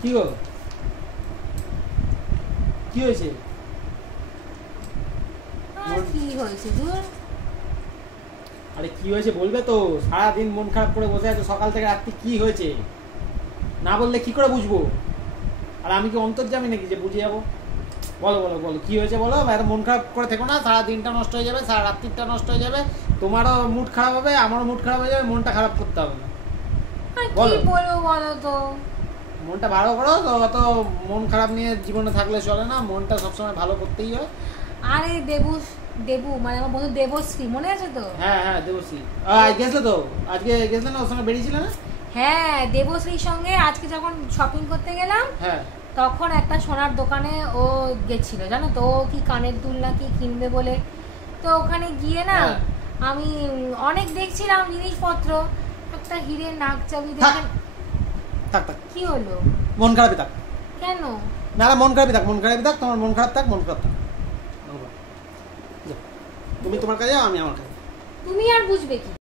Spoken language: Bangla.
কি গো, কি হয়েছে? কি হয়েছে দূর? আরে কি হয়েছে বলবে তো, সারাদিন মন খারাপ করে বসে আছো, সকাল থেকে রাত্রি কি হয়েছে না বললে কি করে বুঝবো? আর আমি কি অন্তর্যামী নাকি যে বুঝে যাবো? বলো বলো বলো, কি হয়েছে বলো। এত মন খারাপ করে থেকো না, সারা দিনটা নষ্ট হয়ে যাবে, সারা রাত্রিটা নষ্ট হয়ে যাবে, তোমারও মুড খারাপ হবে, আমারও মুড খারাপ হয়ে যাবে, মনটা খারাপ করতে হবে না। কি বলবো বলো তো? মনটা ভালো করো তো, অত মন খারাপ নিয়ে জীবনে থাকলে চলে না, মনটা সবসময় ভালো করতেই হয়। আরে দেবু মানে আমার বন্ধু দেবশ্রী, মনে আছে তো? হ্যাঁ হ্যাঁ, দেবশ্রী গেছিলে তো, আজকে গেছিলে না, ওর সঙ্গে বেরিয়েছিলে না? হ্যাঁ, দেবশ্রীর সঙ্গে আজকে যখন শপিং করতে গেলাম, হ্যাঁ, তখন একটা সোনার দোকানে ও গেছিল, জানো তো, ও কি কানের দুল না কি কিনবে বলে। তো ওখানে গিয়ে না আমি অনেক দেখছিলাম জিনিসপত্র, একটা হিরের নাক চাবি দেখে। থাক থাক, কি হলো? মন খারাপই থাক। কেন? না না, মন খারাপই থাক, মন খারাপই থাক, তোমার মন খারাপ থাক, মন খারাপ থাক। তুমি তোমার কাজে, আমি আমার কাজে। তুমি আর বুঝবে কি?